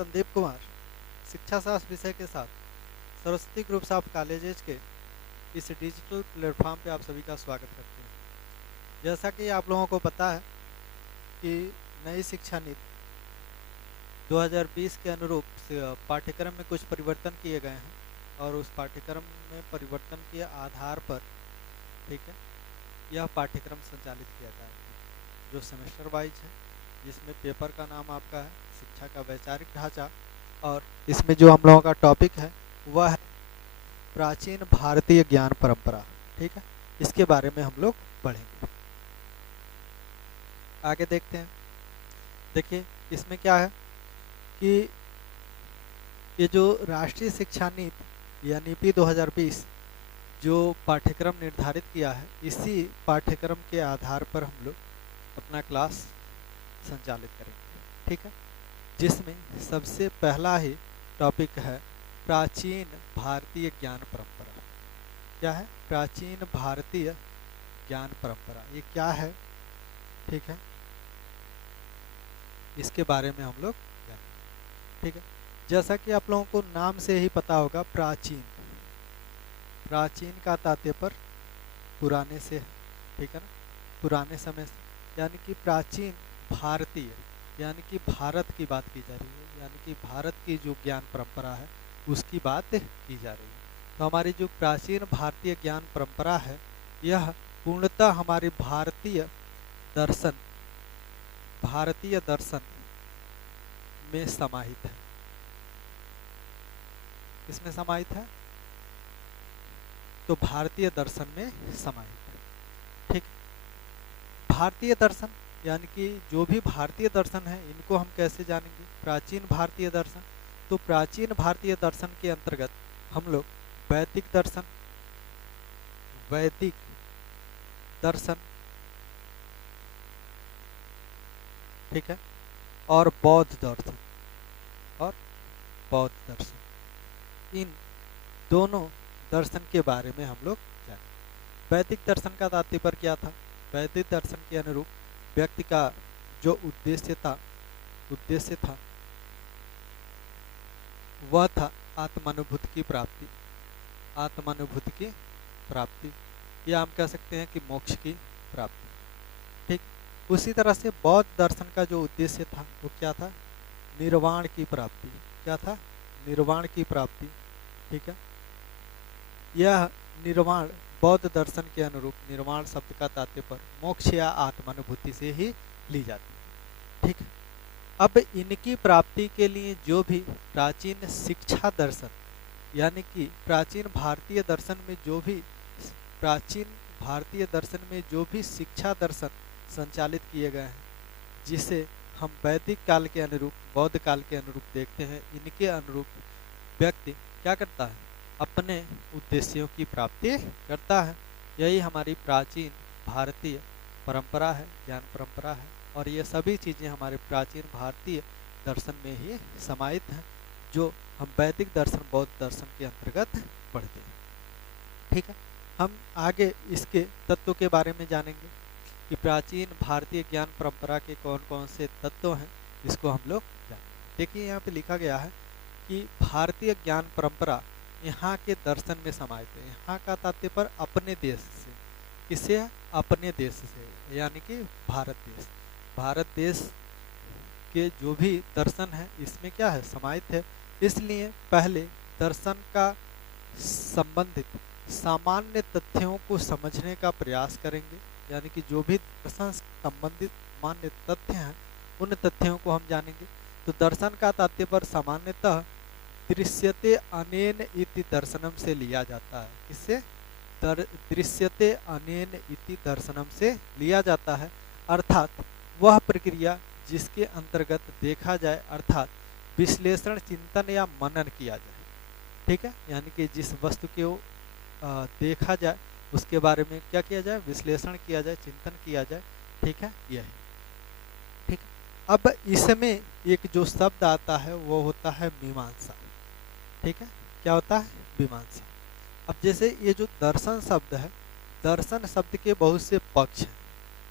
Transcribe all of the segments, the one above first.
संदीप कुमार शिक्षा शास्त्र विषय के साथ सरस्वती ग्रुप्स ऑफ कॉलेजेज के इस डिजिटल प्लेटफॉर्म पे आप सभी का स्वागत करते हैं। जैसा कि आप लोगों को पता है कि नई शिक्षा नीति 2020 के अनुरूप पाठ्यक्रम में कुछ परिवर्तन किए गए हैं और उस पाठ्यक्रम में परिवर्तन के आधार पर ठीक है यह पाठ्यक्रम संचालित किया जाएगा जो सेमेस्टर वाइज है, जिसमें पेपर का नाम आपका है शिक्षा का वैचारिक ढांचा, और इसमें जो हम लोगों का टॉपिक है वह है प्राचीन भारतीय ज्ञान परंपरा। ठीक है, इसके बारे में हम लोग पढ़ेंगे। आगे देखते हैं। देखिए इसमें क्या है कि ये जो राष्ट्रीय शिक्षा नीति या नीति 2020 जो पाठ्यक्रम निर्धारित किया है, इसी पाठ्यक्रम के आधार पर हम लोग अपना क्लास संचालित करेंगे। ठीक है, जिसमें सबसे पहला ही टॉपिक है प्राचीन भारतीय ज्ञान परंपरा। क्या है? प्राचीन भारतीय ज्ञान परंपरा। ये क्या है? ठीक है, इसके बारे में हम लोग जानेंगे। ठीक है, जैसा कि आप लोगों को नाम से ही पता होगा, प्राचीन, प्राचीन का तात्पर्य पुराने से है। ठीक है ना, पुराने समय से, यानी कि प्राचीन भारतीय, यानी कि भारत की बात की जा रही है, यानी कि भारत की जो ज्ञान परंपरा है उसकी बात की जा रही है। तो हमारी जो प्राचीन भारतीय ज्ञान परंपरा है यह पूर्णतः हमारी भारतीय दर्शन में समाहित है। इसमें समाहित है, तो भारतीय दर्शन में समाहित है। ठीक, भारतीय दर्शन यानी कि जो भी भारतीय दर्शन है इनको हम कैसे जानेंगे? प्राचीन भारतीय दर्शन। तो प्राचीन भारतीय दर्शन के अंतर्गत हम लोग वैदिक दर्शन, ठीक है, और बौद्ध दर्शन, इन दोनों दर्शन के बारे में हम लोग जानेंगे। वैदिक दर्शन का तात्पर्य क्या था? वैदिक दर्शन के अनुरूप व्यक्ति का जो उद्देश्य था वह था आत्मानुभूति की प्राप्ति, या हम कह सकते हैं कि मोक्ष की प्राप्ति। ठीक, उसी तरह से बौद्ध दर्शन का जो उद्देश्य था वो क्या था? निर्वाण की प्राप्ति। क्या था? निर्वाण की प्राप्ति। ठीक है, यह निर्वाण बौद्ध दर्शन के अनुरूप निर्वाण शब्द का तात्पर्य मोक्ष या आत्मानुभूति से ही ली जाती है। ठीक, अब इनकी प्राप्ति के लिए जो भी प्राचीन शिक्षा दर्शन, यानी कि प्राचीन भारतीय दर्शन में जो भी शिक्षा दर्शन संचालित किए गए हैं, जिसे हम वैदिक काल के अनुरूप, बौद्ध काल के अनुरूप देखते हैं, इनके अनुरूप व्यक्ति क्या करता है? अपने उद्देश्यों की प्राप्ति करता है। यही हमारी प्राचीन भारतीय परंपरा है, ज्ञान परंपरा है, और ये सभी चीज़ें हमारे प्राचीन भारतीय दर्शन में ही समाहित हैं, जो हम वैदिक दर्शन, बौद्ध दर्शन के अंतर्गत पढ़ते हैं। ठीक है, हम आगे इसके तत्वों के बारे में जानेंगे कि प्राचीन भारतीय ज्ञान परंपरा के कौन कौन से तत्व हैं, इसको हम लोग जानेंगे। देखिए यहाँ पे लिखा गया है कि भारतीय ज्ञान परंपरा यहाँ के दर्शन में समाहित है। यहाँ का तात्पर्य अपने देश से, किसे? अपने देश से, यानी कि भारत देश के जो भी दर्शन है इसमें क्या है? समाहित है। इसलिए पहले दर्शन का संबंधित सामान्य तथ्यों को समझने का प्रयास करेंगे, यानी कि जो भी दर्शन संबंधित मान्य तथ्य हैं उन तथ्यों को हम जानेंगे। तो दर्शन का तात्पर्य सामान्यतः दृश्यते अनेन इति दर्शनम से लिया जाता है। इससे दृश्यते अनेन इति दर्शनम से लिया जाता है, अर्थात वह प्रक्रिया जिसके अंतर्गत देखा जाए, अर्थात विश्लेषण, चिंतन या मनन किया जाए। ठीक है, यानी कि जिस वस्तु को देखा जाए उसके बारे में क्या किया जाए? विश्लेषण किया जाए, चिंतन किया जाए। ठीक है, यही। ठीक, अब इसमें एक जो शब्द आता है वो होता है मीमांसा। ठीक है, क्या होता है? मीमांसा। अब जैसे ये जो दर्शन शब्द है, दर्शन शब्द के बहुत से पक्ष हैं।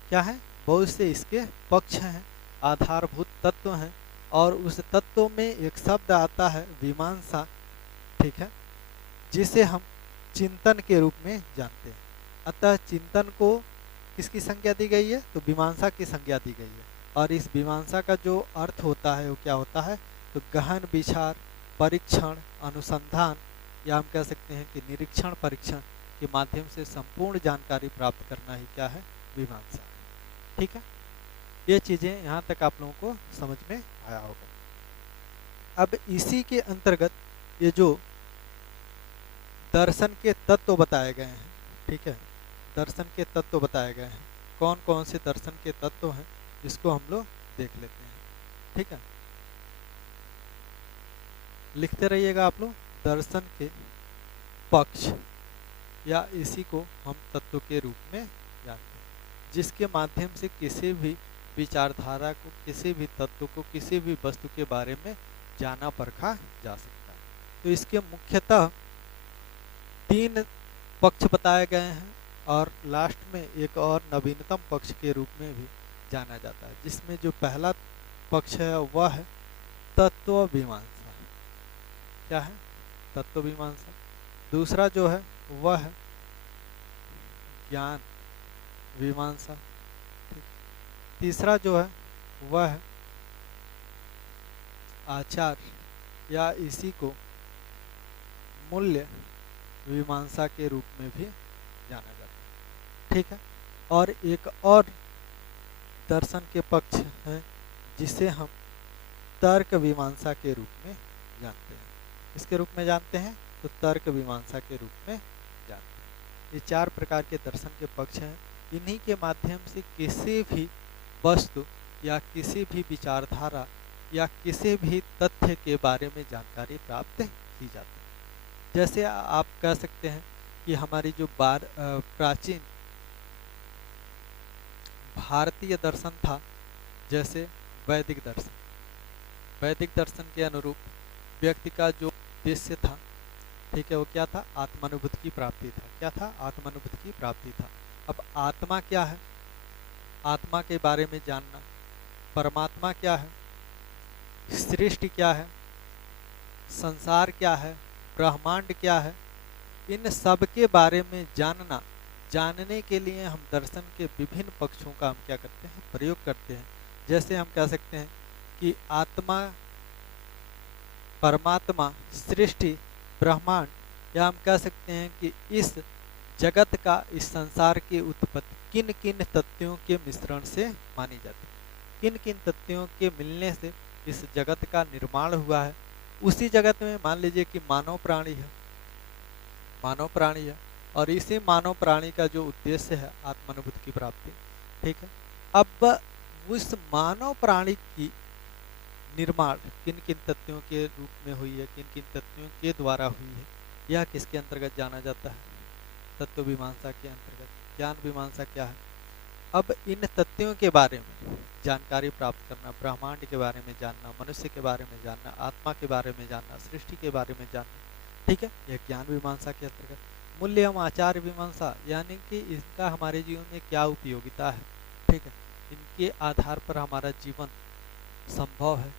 क्या है? बहुत से इसके पक्ष हैं, आधारभूत तत्व हैं, और उस तत्व में एक शब्द आता है मीमांसा, ठीक है, जिसे हम चिंतन के रूप में जानते हैं। अतः चिंतन को किसकी संज्ञा दी गई है? तो मीमांसा की संज्ञा दी गई है। और इस मीमांसा का जो अर्थ होता है वो क्या होता है? तो गहन विचार, परीक्षण, अनुसंधान, या हम कह सकते हैं कि निरीक्षण परीक्षण के माध्यम से संपूर्ण जानकारी प्राप्त करना ही क्या है? मीमांसा। ठीक है, ये चीजें यहाँ तक आप लोगों को समझ में आया होगा। अब इसी के अंतर्गत ये जो दर्शन के तत्व बताए गए हैं, ठीक है, दर्शन के तत्व बताए गए हैं, कौन कौन से दर्शन के तत्व हैं इसको हम लोग देख लेते हैं। ठीक है, लिखते रहिएगा आप लोग, दर्शन के पक्ष, या इसी को हम तत्व के रूप में जानते हैं, जिसके माध्यम से किसी भी विचारधारा को, किसी भी तत्व को, किसी भी वस्तु के बारे में जाना परखा जा सकता है। तो इसके मुख्यतः 3 पक्ष बताए गए हैं, और लास्ट में एक और नवीनतम पक्ष के रूप में भी जाना जाता है, जिसमें जो पहला पक्ष है वह है तत्व मीमांसा। क्या है? तत्व मीमांसा। दूसरा जो है वह है ज्ञान मीमांसा। तीसरा जो है वह है आचार, या इसी को मूल्य मीमांसा के रूप में भी जाना जाता है। ठीक है, और एक और दर्शन के पक्ष है जिसे हम तर्क मीमांसा के रूप में जानते हैं। इसके रूप में जानते हैं तो तर्क मीमांसा के रूप में जानते हैं। ये 4 प्रकार के दर्शन के पक्ष हैं। इन्हीं के माध्यम से किसी भी वस्तु या किसी भी विचारधारा या किसी भी तथ्य के बारे में जानकारी प्राप्त की जाती है। जैसे आप कह सकते हैं कि हमारी जो प्राचीन भारतीय दर्शन था, जैसे वैदिक दर्शन, वैदिक दर्शन के अनुरूप व्यक्ति का जो उद्देश्य था, ठीक है, वो क्या था? आत्मानुभूति की प्राप्ति था। क्या था? आत्मानुभूति की प्राप्ति था। अब आत्मा क्या है? आत्मा के बारे में जानना, परमात्मा क्या है, सृष्टि क्या है, संसार क्या है, ब्रह्मांड क्या है, इन सब के बारे में जानना, जानने के लिए हम दर्शन के विभिन्न पक्षों का हम क्या करते हैं? प्रयोग करते हैं। जैसे हम कह सकते हैं कि आत्मा, परमात्मा, सृष्टि, ब्रह्मांड, या हम कह सकते हैं कि इस जगत का, इस संसार की उत्पत्ति किन किन तथ्यों के मिश्रण से मानी जाती है, किन किन तथ्यों के मिलने से इस जगत का निर्माण हुआ है। उसी जगत में मान लीजिए कि मानव प्राणी है, मानव प्राणी है, और इसी मानव प्राणी का जो उद्देश्य है आत्मानुभूति की प्राप्ति। ठीक है, अब उस मानव प्राणी की निर्माण किन किन तथ्यों के रूप में हुई है, किन किन तथ्यों के द्वारा हुई है, यह किसके अंतर्गत जाना जाता है? तत्व मीमांसा के अंतर्गत। ज्ञान मीमांसा क्या है? अब इन तथ्यों के बारे में जानकारी प्राप्त करना, ब्रह्मांड के बारे में जानना, मनुष्य के बारे में जानना, आत्मा के बारे में जानना, सृष्टि के बारे में जानना, ठीक है, यह ज्ञान मीमांसा के अंतर्गत। मूल्य एवं आचार मीमांसा, यानी कि इनका हमारे जीवन में क्या उपयोगिता है, ठीक है, इनके आधार पर हमारा जीवन संभव है,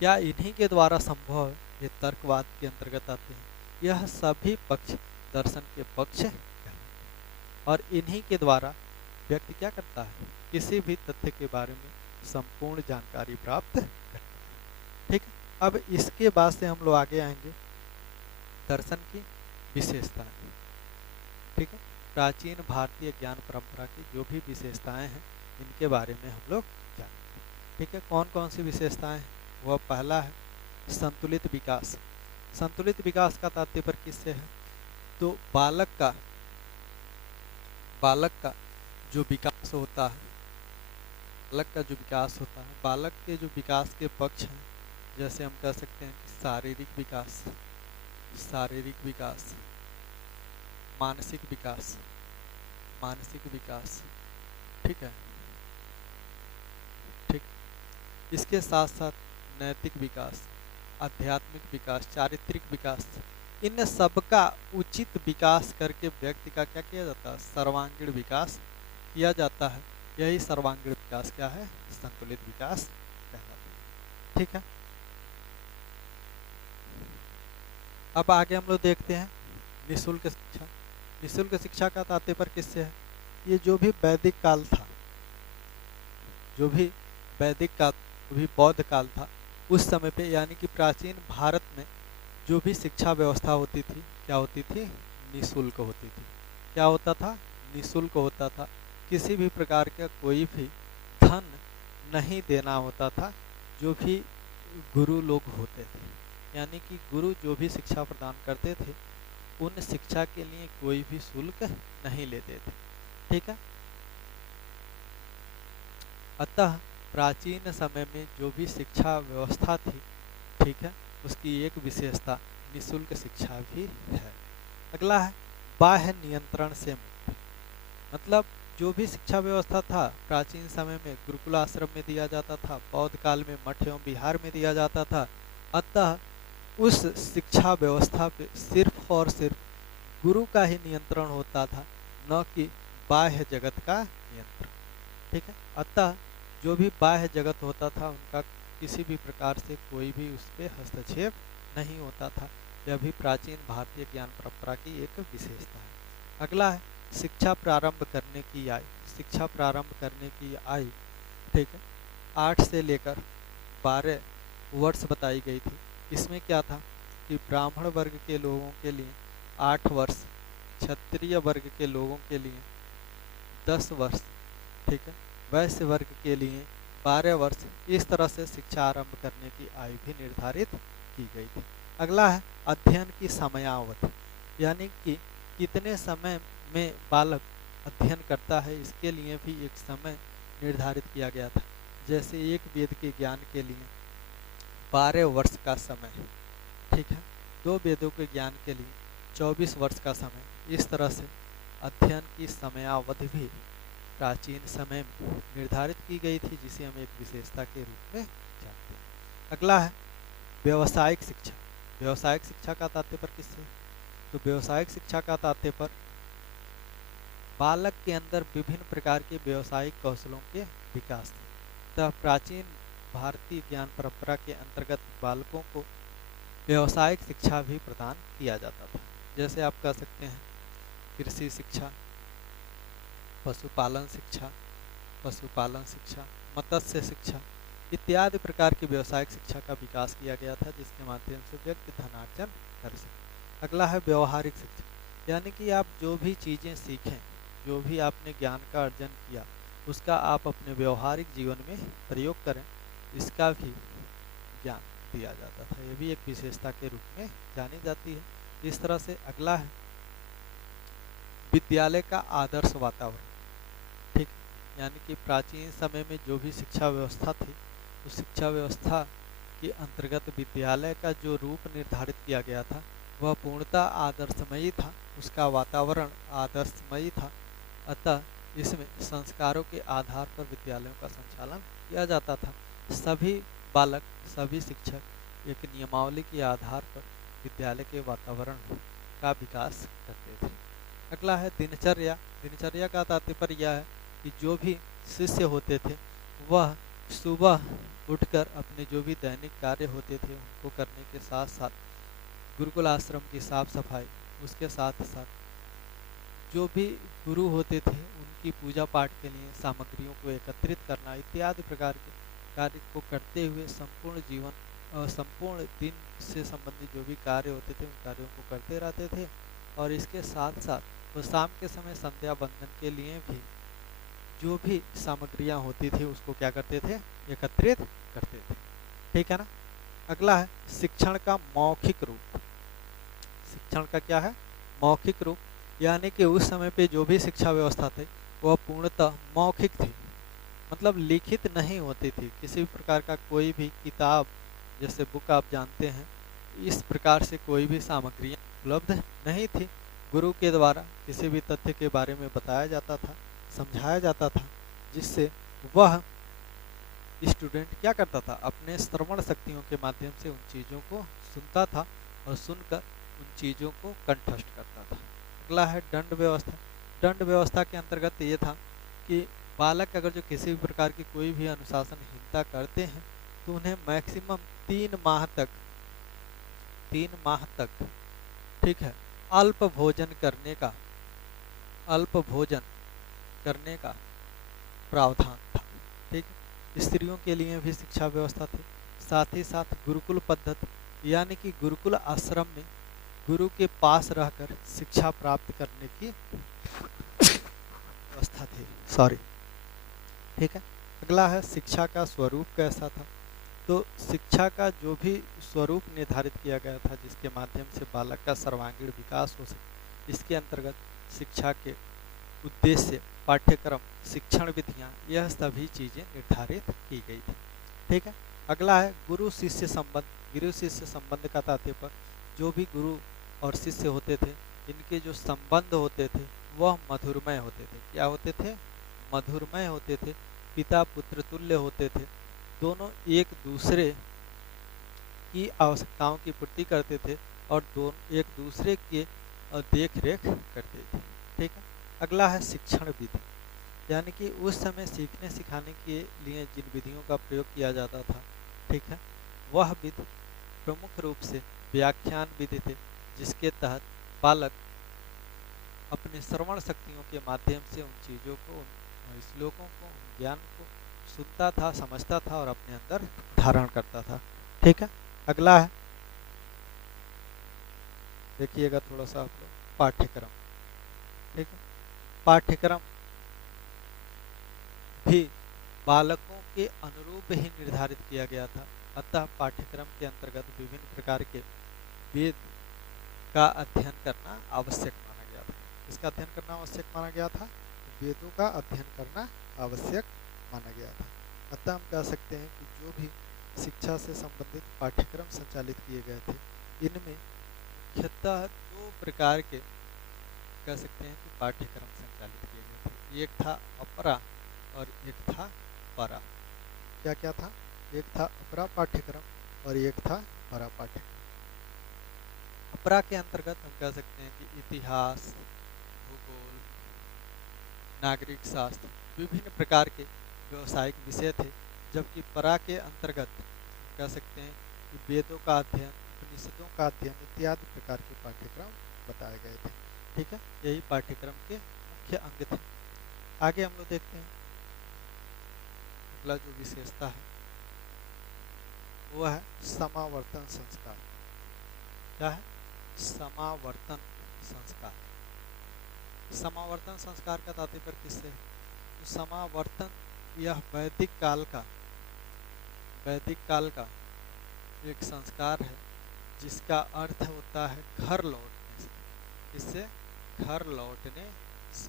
क्या इन्हीं के द्वारा संभव है, ये तर्कवाद के अंतर्गत आते हैं। यह सभी पक्ष दर्शन के पक्ष हैं, और इन्हीं के द्वारा व्यक्ति क्या करता है? किसी भी तथ्य के बारे में संपूर्ण जानकारी प्राप्त करता है। ठीक है, अब इसके बाद से हम लोग आगे आएंगे दर्शन की विशेषताएं। ठीक है, प्राचीन भारतीय ज्ञान परंपरा की जो भी विशेषताएं हैं इनके बारे में हम लोग जानेंगे। ठीक है, कौन कौन सी विशेषताएं हैं? वह पहला है संतुलित विकास। संतुलित विकास का तात्पर्य किससे है? तो बालक का जो विकास होता है, बालक का जो विकास होता है, बालक के जो विकास के पक्ष हैं, जैसे हम कह सकते हैं कि शारीरिक विकास, मानसिक विकास, ठीक है, ठीक, इसके साथ साथ नैतिक विकास, आध्यात्मिक विकास, चारित्रिक विकास, इन सब का उचित विकास करके व्यक्ति का क्या किया जाता है? सर्वांगीण विकास किया जाता है। यही सर्वांगीण विकास क्या है? संतुलित विकास कहलाता है। ठीक है। अब आगे हम लोग देखते हैं निःशुल्क शिक्षा। निःशुल्क शिक्षा का तात्पर्य किससे है? ये जो भी वैदिक काल था, जो भी वैदिक काल, जो भी बौद्ध काल था, उस समय पे यानी कि प्राचीन भारत में जो भी शिक्षा व्यवस्था होती थी, क्या होती थी? निःशुल्क होती थी। क्या होता था? निःशुल्क होता था। किसी भी प्रकार का कोई भी धन नहीं देना होता था। जो भी गुरु लोग होते थे, यानी कि गुरु जो भी शिक्षा प्रदान करते थे, उन शिक्षा के लिए कोई भी शुल्क नहीं लेते थे। ठीक है। अतः प्राचीन समय में जो भी शिक्षा व्यवस्था थी, ठीक है, उसकी एक विशेषता निःशुल्क शिक्षा भी है। अगला है बाह्य नियंत्रण से मुक्त। मतलब जो भी शिक्षा व्यवस्था था प्राचीन समय में गुरुकुल आश्रम में दिया जाता था, बौद्ध काल में मठ एवं विहार में दिया जाता था। अतः उस शिक्षा व्यवस्था पे सिर्फ और सिर्फ गुरु का ही नियंत्रण होता था, न कि बाह्य जगत का नियंत्रण। ठीक है। अतः जो भी बाह्य जगत होता था उनका किसी भी प्रकार से कोई भी उस पर हस्तक्षेप नहीं होता था। यह भी प्राचीन भारतीय ज्ञान परंपरा की एक विशेषता है। अगला है शिक्षा प्रारंभ करने की आयु। शिक्षा प्रारंभ करने की आयु, ठीक है, 8 से लेकर 12 वर्ष बताई गई थी। इसमें क्या था कि ब्राह्मण वर्ग के लोगों के लिए 8 वर्ष, क्षत्रिय वर्ग के लोगों के लिए 10 वर्ष, ठीक है, वैश्य वर्ग के लिए 12 वर्ष, इस तरह से शिक्षा आरंभ करने की आयु भी निर्धारित की गई थी। अगला है अध्ययन की समयावधि, यानी कि कितने समय में बालक अध्ययन करता है, इसके लिए भी एक समय निर्धारित किया गया था। जैसे एक वेद के ज्ञान के लिए 12 वर्ष का समय, ठीक है, 2 वेदों के ज्ञान के लिए 24 वर्ष का समय। इस तरह से अध्ययन की समयावधि भी प्राचीन समय में निर्धारित की गई थी, जिसे हम एक विशेषता के रूप में जानते हैं। अगला है व्यावसायिक शिक्षा। व्यावसायिक शिक्षा का तात्पर्य किससे? तो व्यावसायिक शिक्षा का तात्पर्य बालक के अंदर विभिन्न प्रकार के व्यावसायिक कौशलों के विकास थे। तब प्राचीन भारतीय ज्ञान परंपरा के अंतर्गत बालकों को व्यावसायिक शिक्षा भी प्रदान किया जाता था। जैसे आप कह सकते हैं कृषि शिक्षा, पशुपालन शिक्षा, मत्स्य शिक्षा इत्यादि प्रकार की व्यावसायिक शिक्षा का विकास किया गया था, जिसके माध्यम से व्यक्ति धनार्जन कर सके। अगला है व्यवहारिक शिक्षा, यानी कि आप जो भी चीज़ें सीखें, जो भी आपने ज्ञान का अर्जन किया, उसका आप अपने व्यवहारिक जीवन में प्रयोग करें, इसका भी ज्ञान दिया जाता था। यह भी एक विशेषता के रूप में जानी जाती है। इस तरह से अगला है विद्यालय का आदर्श वातावरण। ठीक, यानी कि प्राचीन समय में जो भी शिक्षा व्यवस्था थी, उस शिक्षा व्यवस्था के अंतर्गत विद्यालय का जो रूप निर्धारित किया गया था वह पूर्णतः आदर्शमयी था, उसका वातावरण आदर्शमयी था। अतः इसमें संस्कारों के आधार पर विद्यालयों का संचालन किया जाता था। सभी बालक, सभी शिक्षक एक नियमावली के आधार पर विद्यालय के वातावरण का विकास करते थे। अगला है दिनचर्या। दिनचर्या का तात्पर्य यह है कि जो भी शिष्य होते थे वह सुबह उठकर अपने जो भी दैनिक कार्य होते थे उनको करने के साथ साथ गुरुकुल आश्रम की साफ सफाई, उसके साथ साथ जो भी गुरु होते थे उनकी पूजा पाठ के लिए सामग्रियों को एकत्रित करना इत्यादि प्रकार के कार्य को करते हुए संपूर्ण जीवन, संपूर्ण दिन से संबंधित जो भी कार्य होते थे उन कार्यों को करते रहते थे। और इसके साथ साथ वो शाम के समय संध्या बंदन के लिए भी जो भी सामग्रियां होती थी उसको क्या करते थे? एकत्रित करते थे। ठीक है ना। अगला है शिक्षण का मौखिक रूप। शिक्षण का क्या है? मौखिक रूप, यानी कि उस समय पे जो भी शिक्षा व्यवस्था थी वह पूर्णतः मौखिक थी, मतलब लिखित नहीं होती थी। किसी भी प्रकार का कोई भी किताब, जैसे बुक आप जानते हैं, इस प्रकार से कोई भी सामग्रियाँ उपलब्ध नहीं थी। गुरु के द्वारा किसी भी तथ्य के बारे में बताया जाता था, समझाया जाता था, जिससे वह स्टूडेंट क्या करता था? अपने श्रवण शक्तियों के माध्यम से उन चीज़ों को सुनता था और सुनकर उन चीज़ों को कंठस्थ करता था। अगला है दंड व्यवस्था। दंड व्यवस्था के अंतर्गत ये था कि बालक अगर जो किसी भी प्रकार की कोई भी अनुशासनहीनता करते हैं तो उन्हें मैक्सिमम 3 माह तक ठीक है। अल्प भोजन करने का अल्प भोजन करने का प्रावधान था। ठीक है। स्त्रियों के लिए भी शिक्षा व्यवस्था थी। साथ ही साथ गुरुकुल पद्धति यानी कि गुरुकुल आश्रम में गुरु के पास रहकर शिक्षा प्राप्त करने की व्यवस्था थी। सॉरी। ठीक है। अगला है शिक्षा का स्वरूप कैसा था। तो शिक्षा का जो भी स्वरूप निर्धारित किया गया था जिसके माध्यम से बालक का सर्वांगीण विकास हो सके, इसके अंतर्गत शिक्षा के उद्देश्य, पाठ्यक्रम, शिक्षण विधियाँ, यह सभी चीज़ें निर्धारित की गई थी। ठीक है। अगला है गुरु शिष्य संबंध। गुरु शिष्य संबंध का तात्पर्य जो भी गुरु और शिष्य होते थे इनके जो संबंध होते थे वह मधुरमय होते थे। क्या होते थे? मधुरमय होते थे। पिता पुत्र तुल्य होते थे। दोनों एक दूसरे की आवश्यकताओं की पूर्ति करते थे और दोनों एक दूसरे के देख रेख करते थे। ठीक है। अगला है शिक्षण विधि, यानी कि उस समय सीखने सिखाने के लिए जिन विधियों का प्रयोग किया जाता था, ठीक है, वह विधि प्रमुख रूप से व्याख्यान विधि थे, जिसके तहत बालक अपने श्रवण शक्तियों के माध्यम से उन चीज़ों को, उन श्लोकों को, उन ज्ञान को सुनता था, समझता था और अपने अंदर धारण करता था। ठीक है। अगला है, देखिएगा थोड़ा सा आप लोग, पाठ्यक्रम। ठीक है। पाठ्यक्रम भी बालकों के अनुरूप ही निर्धारित किया गया था। अतः पाठ्यक्रम के अंतर्गत विभिन्न प्रकार के वेद का अध्ययन करना आवश्यक माना गया था। इसका अध्ययन करना आवश्यक माना गया था, वेदों का अध्ययन करना आवश्यक माना गया था। अतः हम कह सकते हैं कि जो भी शिक्षा से संबंधित पाठ्यक्रम संचालित किए गए थे, इनमें मुख्यतः दो प्रकार के कह सकते हैं कि पाठ्यक्रम संचालित किए गए थे। एक था अपरा और एक था परा। क्या क्या था? एक था अपरा पाठ्यक्रम और एक था परा पाठ्यक्रम। अपरा के अंतर्गत हम कह सकते हैं कि इतिहास, भूगोल, नागरिक शास्त्र, विभिन्न प्रकार के व्यावसायिक विषय थे, जबकि परा के अंतर्गत हम कह सकते हैं कि वेदों का अध्ययन, उपनिषदों का अध्ययन इत्यादि प्रकार के पाठ्यक्रम बताए गए थे। ठीक है। यही पाठ्यक्रम के मुख्य अंग थे। आगे हम लोग देखते हैं अगला जो विशेषता है वो है समावर्तन संस्कार। क्या है? समावर्तन संस्कार। समावर्तन संस्कार का तात्पर्य किससे? तो समावर्तन यह वैदिक काल का एक संस्कार है जिसका अर्थ होता है घर लौटने से। इससे घर लौटने से।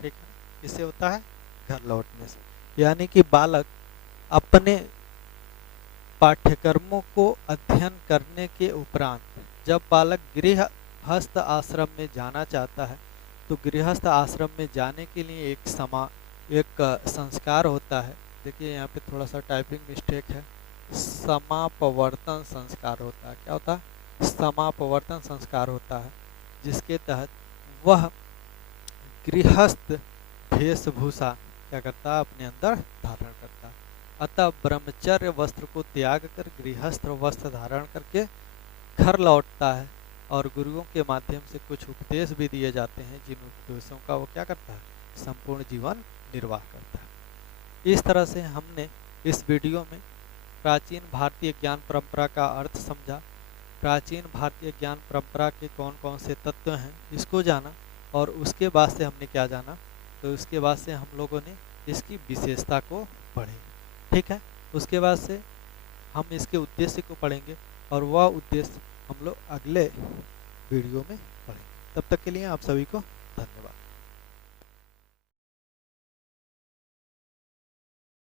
ठीक है। इससे होता है घर लौटने से, यानी कि बालक अपने पाठ्यक्रमों को अध्ययन करने के उपरांत जब बालक गृहस्थ आश्रम में जाना चाहता है तो गृहस्थ आश्रम में जाने के लिए एक संस्कार होता है। देखिए यहाँ पे थोड़ा सा टाइपिंग मिस्टेक है। समापवर्तन संस्कार होता है। क्या होता है? समापवर्तन संस्कार होता है, जिसके तहत वह गृहस्थ वेशभूषा क्या करता है? अपने अंदर धारण करता है। अतः ब्रह्मचर्य वस्त्र को त्याग कर गृहस्थ वस्त्र धारण करके घर लौटता है और गुरुओं के माध्यम से कुछ उपदेश भी दिए जाते हैं, जिन उपदेशों का वो क्या करता है? संपूर्ण जीवन निर्वाह करता है। इस तरह से हमने इस वीडियो में प्राचीन भारतीय ज्ञान परंपरा का अर्थ समझा, प्राचीन भारतीय ज्ञान परंपरा के कौन कौन से तत्व हैं इसको जाना, और उसके बाद से हमने क्या जाना? तो उसके बाद से हम लोगों ने इसकी विशेषता को पढ़े। ठीक है। उसके बाद से हम इसके उद्देश्य को पढ़ेंगे और वह उद्देश्य हम लोग अगले वीडियो में पढ़ेंगे। तब तक के लिए आप सभी को धन्यवाद।